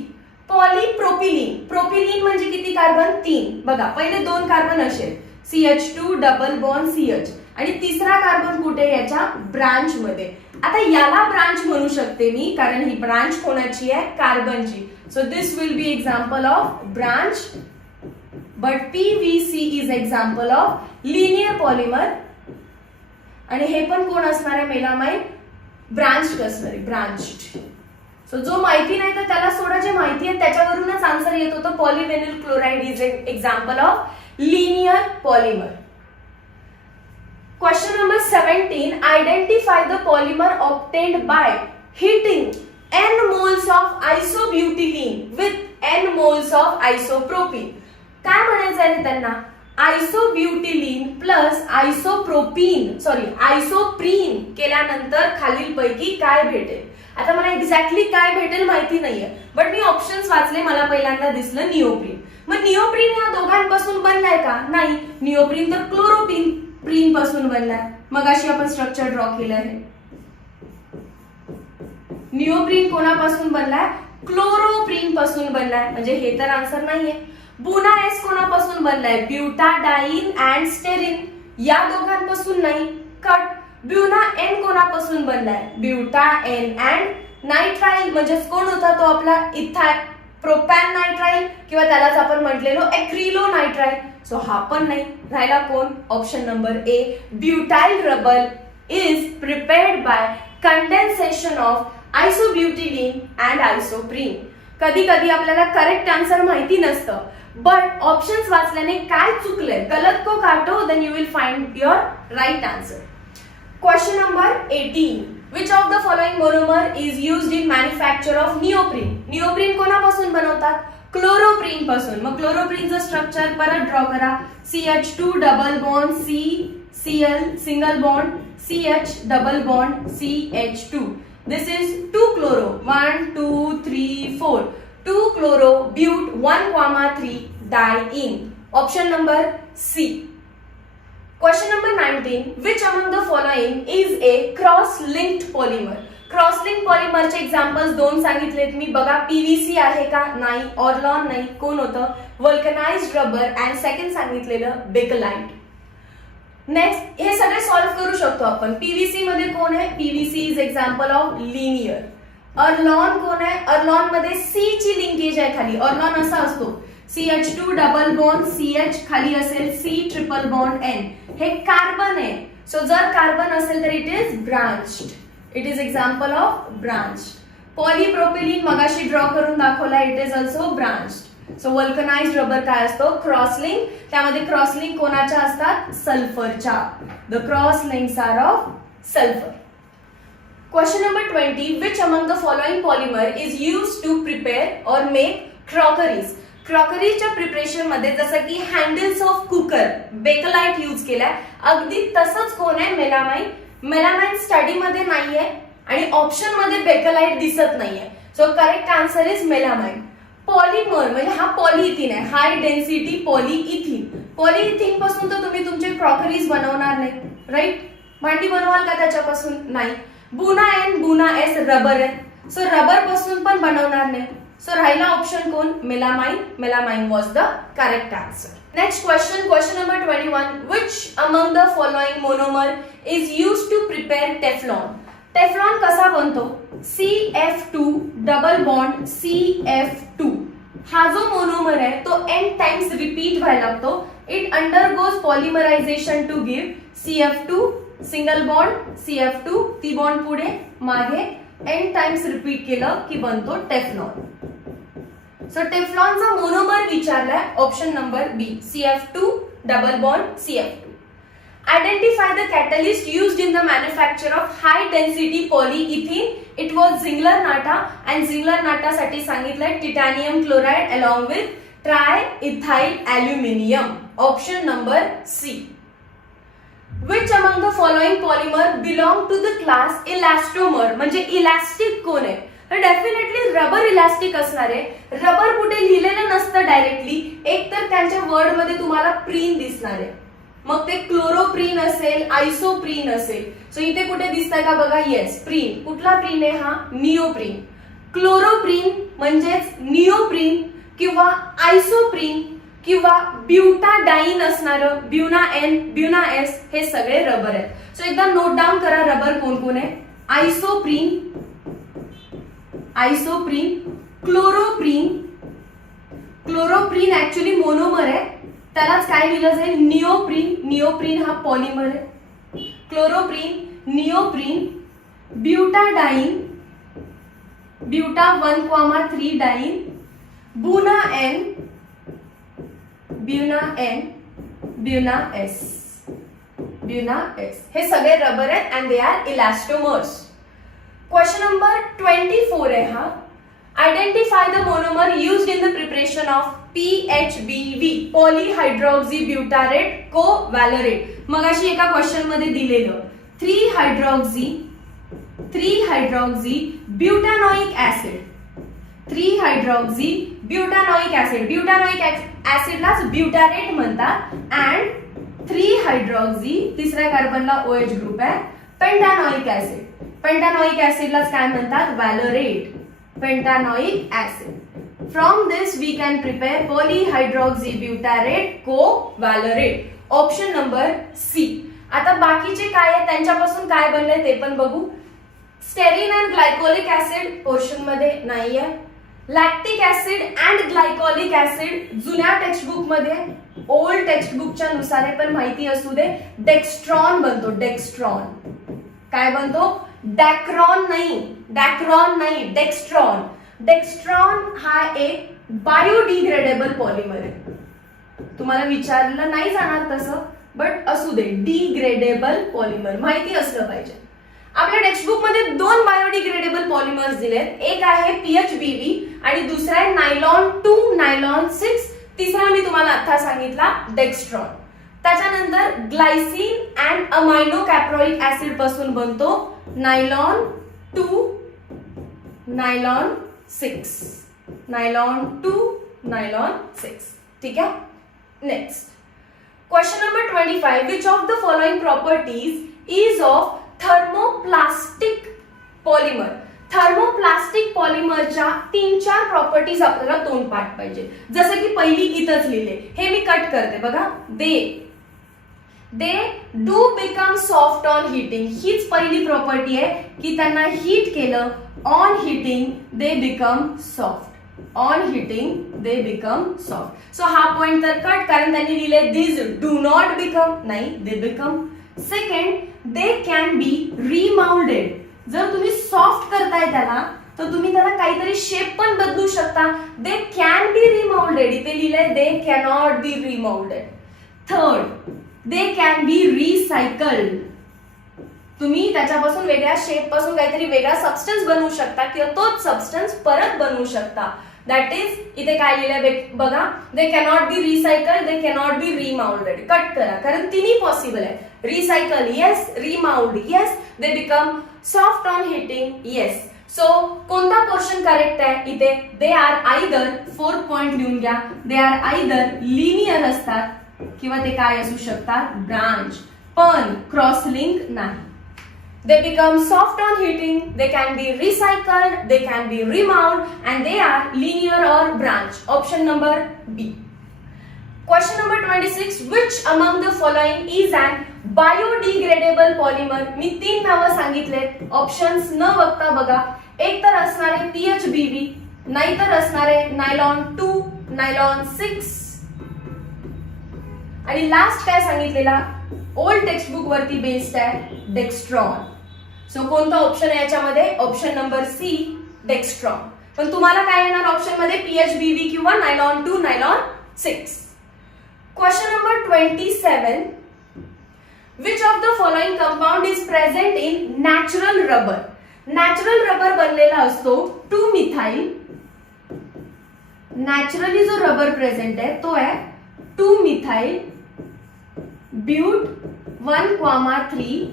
Polypropylene. Propylene म्हणजे किती कार्बन? 3. बघा, पहिले 2 कार्बन असे CH2 डबल बॉन्ड CH आणि तिसरा कार्बन कुठे? याच्या ब्रांच मध्ये. आता याला ब्रांच म्हणू शकते मी, कारण ही ब्रांच कोणाची आहे? कार्बनची. So this will be example of branch, but PVC is example of linear polymer. आणि हे पण कोण असणार आहे? मेलामाइन. ब्रांच्ड असणार आहे, ब्रांच्ड. सो जो माहिती नाही तर त्याला सोडा, जे माहिती आहे त्याच्यावरूनच आन्सर येत होतं. Polyvinyl chloride is example of linear polymer. Question number 17. Identify the polymer obtained by heating n moles of isobutylene with n moles of isopropene. काय म्हणायचं आहे त्यांना? आयसोब्युटिलीन प्लस आयसोप्रीन केल्यानंतर खालीलपैकी काय भेटेल? आता मला एक्झॅक्टली काय भेटेल माहिती नाहीये, बट मी ऑप्शन्स वाचले. मला पहिल्यांदा दिसलं निओप्रीन. मग निओप्रीन या दोघांपासून बनलाय का? नाही. निओप्रीन तर क्लोरोप्रीन पासून बनलाय. मगाशी आपण स्ट्रक्चर ड्रॉ केलं आहे. निओप्रीन कोणापासून बनलाय? क्लोरोप्रीन पासून बनलाय, म्हणजे हे तर आन्सर नाहीये. बुना एस कोणापासून बनलाय? ब्युटाडाइन अँड स्टेरिन, या दोघांपासून नाही, कट. ब्युना एन कोणापासून बनलाय? ब्युटा एन अँड नायट्राइल, म्हणजेच कोण होता तो आपला इथाइल प्रोपॅन नायट्राइल, किंवा त्यालाच आपण म्हटलेलो एक्रिलो नायट्राइल. सो हा पण नाही. राहिला कोण? Option number A, butyl rubber is prepared by condensation of isobutylene and isoprene. कधी कधी आपल्याला करेक्ट आन्सर माहिती नसतं, बट ऑप्शन्स वाचल्याने काय चुकलंय, गलत को काटो, then you will find your right answer. Question number 18. Which of the following monomer is used in manufacture of neoprene? निओप्रीन कोणापासून बनवतात? क्लोरोप्रीन पासून. मग क्लोरोप्रीनचं स्ट्रक्चर परत ड्रॉ करा. CH2 double bond CCl single bond CH double bond CH2. This is 2 chloro 1 2 3 4 2 chloro but 1,3 diene. Option number C. Question number 19. Which among the following is a cross-linked polymer? Cross-linked polymer चे examples दोन सांगितलेत मी. बघा, PVC आहे का? नाही. Orlon नाही. कोण होतं? Vulcanised rubber. अँड सेकंड सांगितलेलं बेकलाइट. नेक्स्ट, हे सगळे सॉल्व्ह करू शकतो आपण. PVC मध्ये कोण आहे? PVC is example of linear. Orlon कोण आहे? ऑर्लॉन मध्ये C ची लिंकेज आहे खाली. ऑर्लॉन असा असतो, CH2 डबल बॉन्ड CH, खाली असेल C ट्रिपल बॉन्ड N. हे कार्बन आहे. सो जर कार्बन असेल तर it is branched. It is example of branched. Polypropylene मगाशी ड्रॉ करून दाखवला, it is also branched. So vulcanised rubber काय असतो? क्रॉसलिंक. त्यामध्ये क्रॉसलिंक कोणाच्या असतात? सल्फरच्या. The cross links are of sulphur. Question number 20. Which among the following polymer is used to prepare or make crockeries? क्रॉकरीच्या प्रिपरेशन मध्ये जसं की handles of cooker Bakelite use केलाय, अगदी तसंच कोण आहे? मेलामाइन. मेलामाइन स्टडी मध्ये नाहीये आणि ऑप्शन मध्ये बेकलाइट दिसत नाहीये. So correct answer is melamine. Polymer म्हणजे हा पॉलिइथिन आहे, हाय डेन्सिटी पॉलिइथिन. पॉलिइथिन पासून तर तुम्ही तुमचे क्रॉकरीज बनवणार नाही, राईट? भांडी बनवाल का त्याच्यापासून? नाही. बुना एन बुना एस रबर आहे, सो रबर पासून पण बनवणार नाही. सो राहिला ऑप्शन कोण? Melamine. Melamine was the correct answer. Next question, question number 21. Which among the following monomer is used to prepare Teflon? Teflon कसा बनतो? CF2 double bond CF2. हा जो मोनोमर आहे तो n टाइम्स रिपीट व्हायला लागतो. It undergoes polymerisation to give CF2 single bond CF2, ती bond पुढे मागे n टाइम्स रिपीट केलं की बनतो टेफ्लॉन. सो टेफ्लॉनचा मोनोमर विचारलाय, option number B, CF2 double bond CF2. Identify the catalyst used in the manufacture of high density polythene. It was Ziegler Natta. And Ziegler Natta साठी सांगितलंय titanium chloride along with triethyl aluminium. Option number C. Which among the following polymer belong to the class elastomer? म्हणजे elastic कोण आहे? तर definitely rubber elastic असणार आहे. Rubber कुठे लिहिलेलं नसतं डायरेक्टली, एक तर त्यांच्या वर्ड मध्ये तुम्हाला प्रीन दिसणार आहे, मग ते क्लोरोप्रीन असेल, आयसोप्रीन असेल. सो इथे कुठे दिसतंय का? बघा, येस, प्रीन. कुठला प्रीन आहे हा? निओप्रीन. क्लोरोप्रीन म्हणजेच निओप्रीन किंवा आयसोप्रीन किंवा ब्युटाडाइन असणारं ब्युना एन ब्युना एस, हे सगळे रबर आहेत. सो एकदा नोट डाऊन करा रबर कोण कोण आहे. आयसोप्रीन, आयसोप्रीन, क्लोरोप्रीन. क्लोरोप्रीन ऍक्च्युली मोनोमर आहे, त्यालाच काय लिहिलं जाईल? निओप्रीन. निओप्रीन हा पॉलिमर आहे. क्लोरोप्रीन, निओप्रीन, ब्युटाडाइन, ब्युटा 1,3 डाइन, बुना N, Buna N, ब्युना S, Buna S. हे सगळे रबर आहेत and they are elastomers. Question number 24 आहे हा. Identify the monomer used in the preparation of PHBV, पॉलीहायड्रॉक्सी ब्युटारेट कोव्हॅलरेट. मगाशी एका क्वेश्चन मध्ये दिलेलं 3 हायड्रॉक्सी ब्युटानॉइक ऍसिड. 3 hydroxy ब्युटानॉइक acid. ब्युटानॉइक ऍसिडलाच ब्युटारेट म्हणतात. अँड 3 हायड्रॉक्सी, तिसऱ्या कार्बनला OH ग्रुप आहे, पेंटानॉइक ऍसिड. पेंटानॉइक ऍसिडलाच काय म्हणतात, valerate, pentanoic acid. From this we can prepare polyhydroxy butyrate covalerate. Option number C. आता बाकीचे काय आहे, त्यांच्यापासून काय बनलंय ते पण बघू. स्टेरीन अँड ग्लायकोलिक ऍसिड पोर्शन मध्ये नाहीये. लॅक्टिक ऍसिड अँड ग्लायकोलिक ऍसिड जुन्या टेक्स्टबुक मध्ये, ओल्ड टेक्स्टबुकच्या नुसार पण माहिती असू दे, डेक्स्ट्रॉन बनतो. डेक्स्ट्रॉन काय बनतो, डॅक्रॉन नाही, डॅक्रॉन नाही, डेक्स्ट्रॉन. डेक्स्ट्रॉन हा एक बायोडिग्रेडेबल पॉलिमर आहे. तुम्हाला विचारलं नाही जाणार तसं, बट असू दे, डिग्रेडेबल पॉलिमर माहिती असलं पाहिजे. आपल्या टेक्स्टबुक मध्ये 2 बायोडिग्रेडेबल पॉलिमर्स दिलेत. एक आहे PHBV आणि दुसरा आहे नायलॉन 2, नायलॉन 6. तिसरा मी तुम्हाला आता सांगितला डेक्स्ट्रॉन. त्याच्यानंतर ग्लायसिन अँड अमायनो कॅप्रोइक ऍसिड पासून बनतो नायलॉन 2, नायलॉन 6, नायलॉन 2, नायलॉन 6. ठीक आहे. Next question number 25. Which of the following properties is of thermoplastic polymer. Thermoplastic पॉलिमरच्या 3-4 प्रॉपर्टीज आपल्याला तोंडपाठ पाहिजे. जसं की पहिली इथंच लिहिले, हे मी कट करते बघा. They do become soft on heating. हीच पहिली प्रॉपर्टी आहे की त्यांना हीट केलं, on heating they become soft. On heating they become soft. So हा पॉइंट तर कट, कारण त्यांनी लिहिले दिस डू नॉट बिकम, नाही, they become. Second, they can be remoulded. जर तुम्ही सॉफ्ट करताय त्याला, तर तुम्ही त्याला काहीतरी शेप पण बदलू शकता. दे कॅन बी रिमाउल्डेड, इथे लिहिलंय they cannot be remoulded. Third, they can be recycled. तुम्ही त्याच्यापासून वेगळ्या शेप पासून काहीतरी वेगळा सबस्टन्स बनवू शकता किंवा तोच सबस्टन्स परत बनवू शकता. दॅट इज, इथे काय लिहिलंय बघा, they cannot be recycled, they cannot be remoulded. Cut करा, कारण तिन्ही पॉसिबल आहे. Recycle yes, remould yes, they become soft on heating yes. So कोणता पोर्शन करेक्ट आहे इथे, दे आर आयदर, 4 पॉइंट लिहून घ्या, दे आर आयदर लिनियर असतात किंवा ते काय असू शकतात, ब्रांच, पण क्रॉस लिंक नाही. They become soft on heating, they can be recycled, they can be remounted, and they are linear or branch. Option number B. Question number 26. Which among the following is an biodegradable polymer? मी 3 नावं सांगितलेत. Options न बघता बघा. एक तर असणारे PHBV, नाहीतर असणारे नायलॉन 2, नायलॉन 6, आणि लास्ट काय सांगितलेला, ओल्ड टेक्स्टबुक वरती बेस्ड आहे, डेक्स्ट्रॉन. सो कोणता ऑप्शन आहे याच्यामध्ये, ऑप्शन नंबर सी, डेक्स्ट्रॉन. पण तुम्हाला काय येणार ऑप्शन मध्ये, PHBV किंवा nylon 2, nylon 6. Question number 27. Which of the following compound is present in natural rubber. Natural rubber बनलेला असतो 2 मिथाइल. नॅचरली जो रबर प्रेझेंट आहे तो आहे 2 मिथाइल ब्यूट 1,3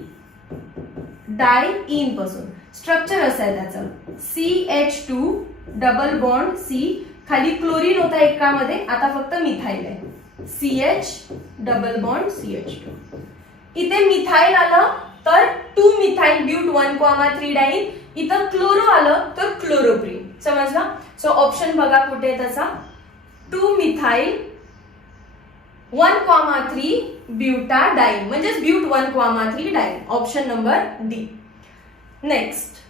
डायईन पासून. स्ट्रक्चर असं आहे त्याचं, CH2 डबल बॉन्ड C, खाली क्लोरीन होता एकामध्ये, आता फक्त मिथाइल आहे, CH डबल बॉन्ड CH2. इथे मिथाइल आलं तर 2 मिथाइल ब्यूट 1,3 डायईन, इथं क्लोरो आलं तर क्लोरोप्रीन. समजला. सो ऑप्शन बघा कुठे आहे त्याचा, 2 मिथाइल 1,3 ब्यूटाडाइन, म्हणजेच buta 1,3 diene. Option number D. Next,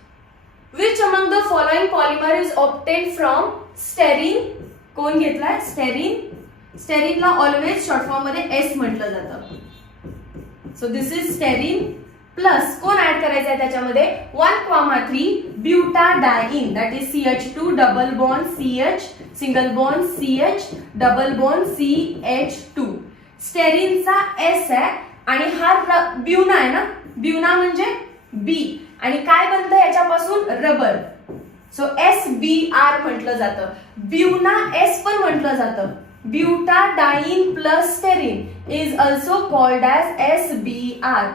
which among the following polymer is obtain from styrene. कोण घेतलाय, स्टेरीन. स्टेरीनला ऑलवेज शॉर्ट फॉर्म मध्ये S म्हटलं जातं. So this is styrene plus कोण ऍड करायचं आहे त्याच्यामध्ये, 1,3 butadiene, that is CH2 double bond CH, single bond CH, double bond CH2. स्टेरीनचा S आहे आणि हा ब्युना आहे ना, ब्युना म्हणजे B, आणि काय बनतं याच्यापासून, रबर. सो SBr म्हटलं जातं. ब्युना S पण म्हटलं जातं. Butadiene plus styrene is also called as SBr.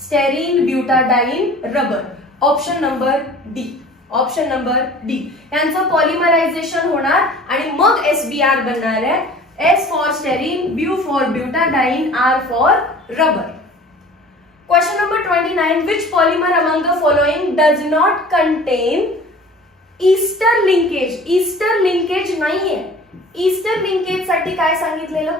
Styrene butadiene rubber. Option number D. Option number D. यांचं पॉलिमरायझेशन होणार आणि मग SBr बनणार आहे. S for styrene, Bu for butadiene, R for rubber. Question number 29. Which polymer among the following does not contain Easter linkage? Easter linkage नाहीये. Easter linkage साठी काय सांगितलेलं?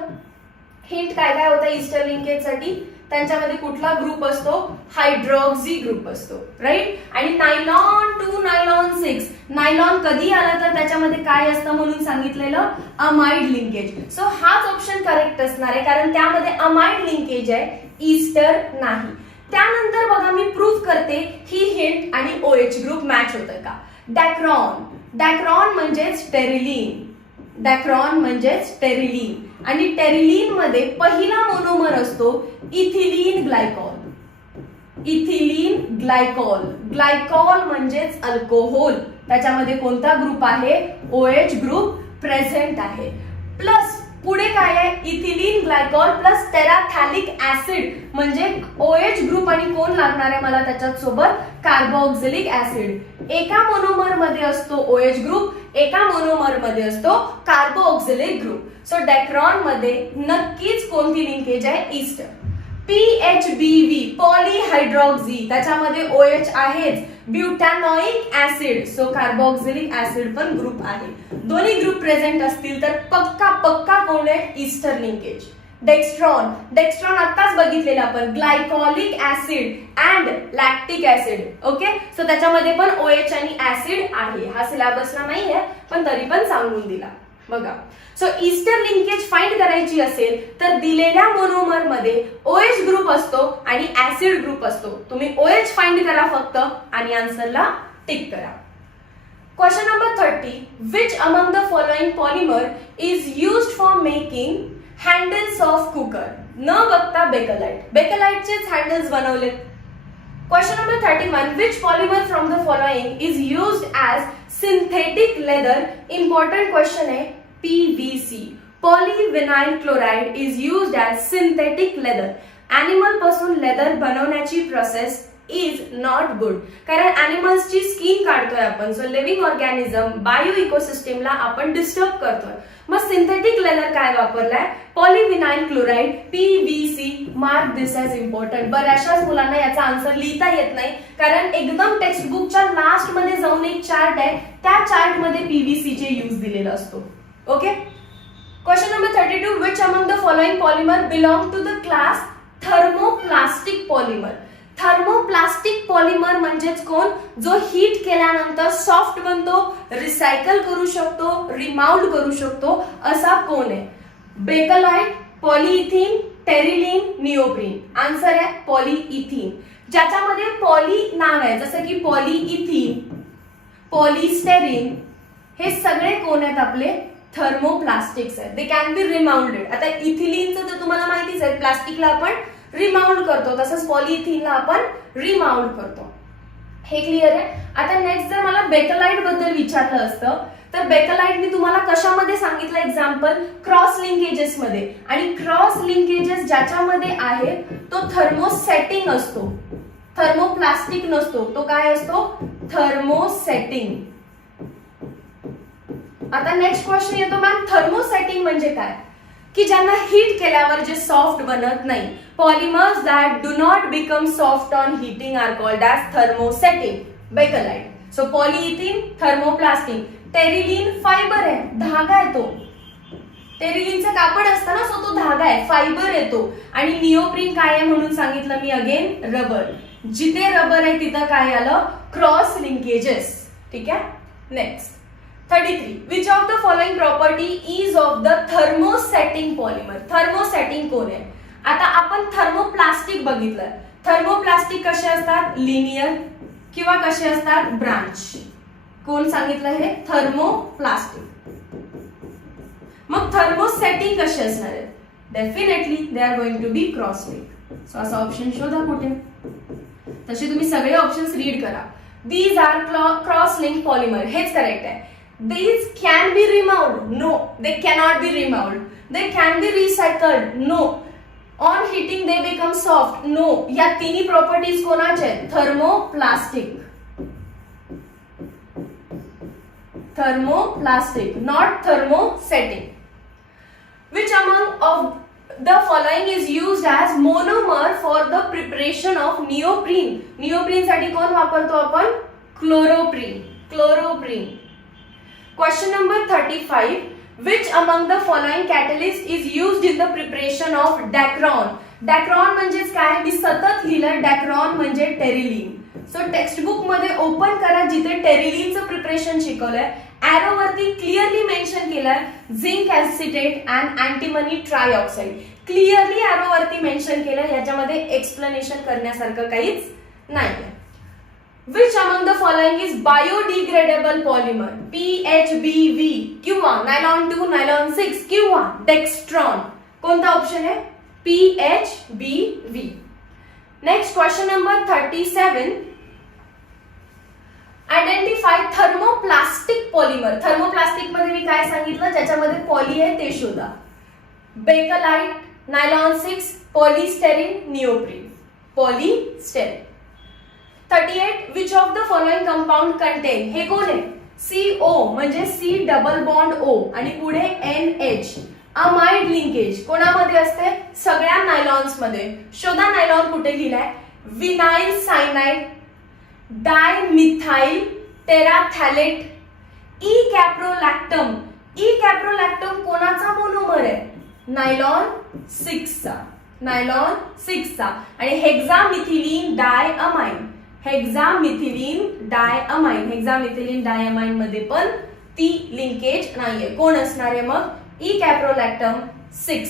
हिंट काय काय होतं ईस्टर लिंकेज साठी? त्यांच्यामध्ये कुठला ग्रुप असतो? हायड्रॉक्सी ग्रुप असतो, राईट. आणि नायलॉन 2 नायलॉन 6, नायलॉन कधी आला तर त्याच्यामध्ये काय असतं म्हणून सांगितलेलं? Amide linkage. सो हाच ऑप्शन करेक्ट असणार आहे, कारण त्यामध्ये अमाइड लिंकेज आहे, ईस्टर नाही. त्यानंतर बघा मी प्रूफ करते ही हिंट आणि OH ग्रुप मॅच होतं का. डॅक्रॉन, डॅक्रॉन म्हणजे स्टेरिलीन, डॅक्रॉन म्हणजे स्टेरिलीन. आणि टेरिलीन मध्ये पहिला मोनोमर असतो ethylene glycol. Ethylene glycol, glycol म्हणजेच अल्कोहोल. त्याच्यामध्ये कोणता ग्रुप आहे? OH ग्रुप प्रेझेंट आहे. प्लस पुढे काय आहे? इथिलीन ग्लायकॉल प्लस टेराथॅलिक ऍसिड म्हणजे OH ग्रुप आणि कोण लागणार आहे मला त्याच्यात सोबत? Carboxylic acid. एका मोनोमर मध्ये असतो OH ग्रुप, एका मोनोमर मध्ये असतो कार्बोक्सिलिक ग्रुप. सो डॅक्रॉन मध्ये नक्कीच कोणती लिंकेज आहे? ईस्टर. PHBV पॉलीहायड्रॉक्सी, त्याच्यामध्ये OH आहेच, ब्युटॅनॉइक ऍसिड, सो कार्बोक्सिलिक ऍसिड पण ग्रुप आहे. दोन्ही ग्रुप प्रेझेंट असतील तर पक्का पक्का कोण आहे? Easter linkage. डेक्स्ट्रॉन, डेक्स्ट्रॉन आताच बघितलेलं आपण, glycolic acid and lactic acid. Okay, so त्याच्यामध्ये पण OH आणि ऍसिड आहे. हा सिलेबसला नाही आहे पण तरी पण सांगून दिला. बघा, सो ईस्टर लिंकेज फाइंड करायची असेल तर दिलेल्या मोनोमर मध्ये OH ग्रुप असतो आणि ऍसिड ग्रुप असतो. तुम्ही OH फाइंड करा फक्त आणि आन्सरला टिक करा. Question number 30. Which among the following polymer is used for making handles of cooker? न बघता बेकलाइट, बेकलाइटचेच हँडल्स बनवलेत. Question number 31. Which polymer from the following is used as synthetic leather? Important question आहे. PVC polyvinyl chloride is used as synthetic leather. Animal पासून leather बनवण्याची process is not good, कारण ॲनिमल्सची skin काढतोय आपण. So living organism, bio इकोसिस्टमला आपण disturb करतोय. मग सिंथेटिक लेदर काय वापरलाय? Polyvinyl chloride, PVC. मार्क दिस एज इम्पॉर्टंट. बऱ्याचशाच मुलांना याचा आन्सर लिहिता येत नाही, कारण एकदम टेक्स्टबुकच्या लास्ट मध्ये जाऊन एक चार्ट आहे, त्या चार्ट मध्ये PVC चे यूज दिलेला असतो. Okay. Question number 32. Which among the following polymer belong to the class thermoplastic polymer? Thermoplastic polymer म्हणजेच कोण? जो हीट केल्यानंतर सॉफ्ट बनतो, रिसायकल करू शकतो, रिमाउल्ड करू शकतो, असा कोण आहे? Bakelite, polythene, Terylene, neoprene. Answer आहे पॉलीइथिन. ज्याच्यामध्ये पॉली नाव आहे, जसं की पॉलीइथिन, पॉलीस्टेरीन, हे सगळे कोण आहेत? आपले थर्मोप्लास्टिक्स आहेत. They can be remoulded. आता इथिलीनचं तर तुम्हाला माहितीच आहे, प्लास्टिकला आपण रिमाउंड करतो, तसंच पॉलीइथिनला आपण रिमाउंड करतो. हे क्लिअर आहे. आता नेक्स्ट जर मला बेकलाइट बद्दल विचारलं असतं तर बेकलाइट मी तुम्हाला कशामध्ये सांगितलं एक्झाम्पल? क्रॉस लिंकेजेस मध्ये. आणि क्रॉस लिंकेजेस ज्याच्यामध्ये आहे तो थर्मोसेटिंग असतो, थर्मोप्लास्टिक नसतो. तो काय असतो? थर्मोसेटिंग. आता नेक्स्ट क्वेश्चन येतो, मॅम थर्मोसेटिंग म्हणजे काय? की ज्यांना हीट केल्यावर जे सॉफ्ट बनत नाही. Polymers that do not become soft on heating are called as thermosetting. Bakelite. So polythene thermoplastic. Terylene fibre आहे, धागा आहे तो. टेरिलीनचं कापड असतं ना, सो तो धागा आहे, फायबर येतो. आणि निओप्रीन काय आहे म्हणून सांगितलं मी अगेन? रबर. जिथे रबर आहे तिथं काय आलं? Cross linkages. ठीक आहे. Next 33. Which of the following property is of the thermosetting polymer? Thermosetting कोण आहे? आता आपण थर्मोप्लास्टिक बघितलं. थर्मोप्लास्टिक कसे असतात? लिनियर किंवा कसे असतात? ब्रांच. कोण सांगितलं हे? थर्मोप्लास्टिक. मग थर्मोसेटिंग कसे असणार आहेत? Definitely they are going to be cross link. So असा ऑप्शन शोधा कुठे. तसे तुम्ही सगळे ऑप्शन्स रीड करा. These are cross link polymer. हेच करेक्ट आहे. These can be removed. No, they cannot be removed. They can be recycled. No. On heating they become soft. No. या तिन्ही प्रॉपर्टीज कोणाच्या आहेत? Thermoplastic. Thermoplastic, not thermosetting. Which among of the following is used as monomer for the preparation of neoprene? Neoprene साठी कोण वापरतो आपण? Chloroprene. Chloroprene. Question number 35. Which among the following catalyst is used in the preparation of Dacron? Dacron म्हणजेच काय? मी सतत लिहिलं Dacron म्हणजे Terylene. So textbook मध्ये ओपन करा जिथे टेरिलिनचं प्रिपरेशन शिकवलंय. एरो वरती क्लिअरली मेन्शन केलंय zinc acetate and antimony trioxide. Clearly arrow वरती मेन्शन केलंय. याच्यामध्ये एक्सप्लेनेशन करण्यासारखं काहीच नाहीये. Which among the following is biodegradable polymer? PHBV किंवा nylon 2, nylon 6 किंवा Dextron. कोणता ऑप्शन आहे? PHBV. Next question number 37. Identify thermoplastic polymer. Thermoplastic मध्ये मी काय सांगितलं? ज्याच्यामध्ये पॉली आहे ते शोधा. Bakelite, nylon 6, polystyrene, neoprene. Polystyrene. 38. Which of the following compound contain? हे कोण आहे? CO म्हणजे C डबल बॉन्ड O आणि पुढे NH. अमाइड लिंकेज कोणामध्ये असते? सगळ्या नायलॉन्स मध्ये. शोधा नायलॉन कुठे लिहिलाय? Vinyl cyanide, dimethyl terephthalate, E caprolactam. E caprolactam कोणाचा मोनोमर आहे? नायलॉन 6 चा. नायलॉन 6 चा. आणि हेक्सामिथिलीन डायअमाइन. हेक्सामिथिलीन डायअमाइन. हेक्सामिथिलीन डायअमाइन मध्ये पण ती लिंकेज नाहीये. कोण असणार आहे मग? ई कॅप्रोलॅक्टम 6.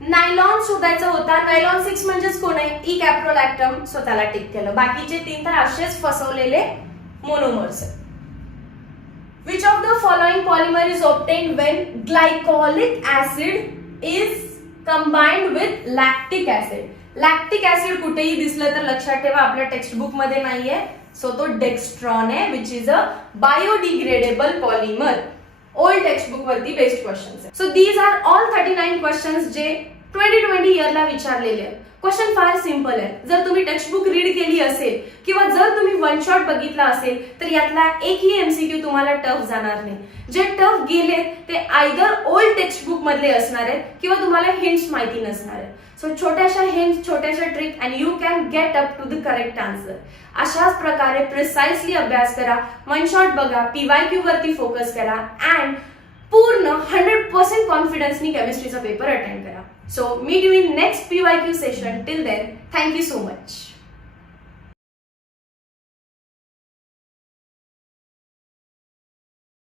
नायलॉन शोधायचं होता. नायलॉन 6 म्हणजेच कोण आहे? ई कॅप्रोलॅक्टम. सो त्याला टिक केलं. बाकीचे 3 तर असेच फसवलेले मोनोमर्स आहेत. Which of the following polymer is obtained when glycolic acid is combined with lactic acid? Lactic acid कुठेही दिसलं तर लक्षात ठेवा आपल्या टेक्स्टबुक मध्ये नाहीये. सो तो डेक्स्ट्रॉन आहे which is a biodegradable polymer. Old textbook वरती based questions. So these are all 39 questions जे 2020 इयरला विचारलेले आहेत. क्वेश्चन फार सिंपल आहे. जर तुम्ही टेक्स्टबुक रीड केली असेल किंवा जर तुम्ही वन शॉट बघितला असेल तर यातला एकही एमसीक्यू तुम्हाला टफ जाणार नाही. जे टफ गेले ते आयदर ओल्ड टेक्स्टबुक मधले असणार आहेत किंवा तुम्हाला हिंट्स माहिती नसणार आहेत. सो छोट्याशा हिंट्स, छोट्याशा trick and you can get up to the correct answer. अशाच प्रकारे प्रिसाइसली अभ्यास करा. वन शॉट बघा, पीवायक्यू वरती फोकस करा अँड पूर्ण 100% कॉन्फिडन्सनी केमिस्ट्रीचा पेपर अटेंड करा. So meet you in next PYQ session. Till then, thank you so much.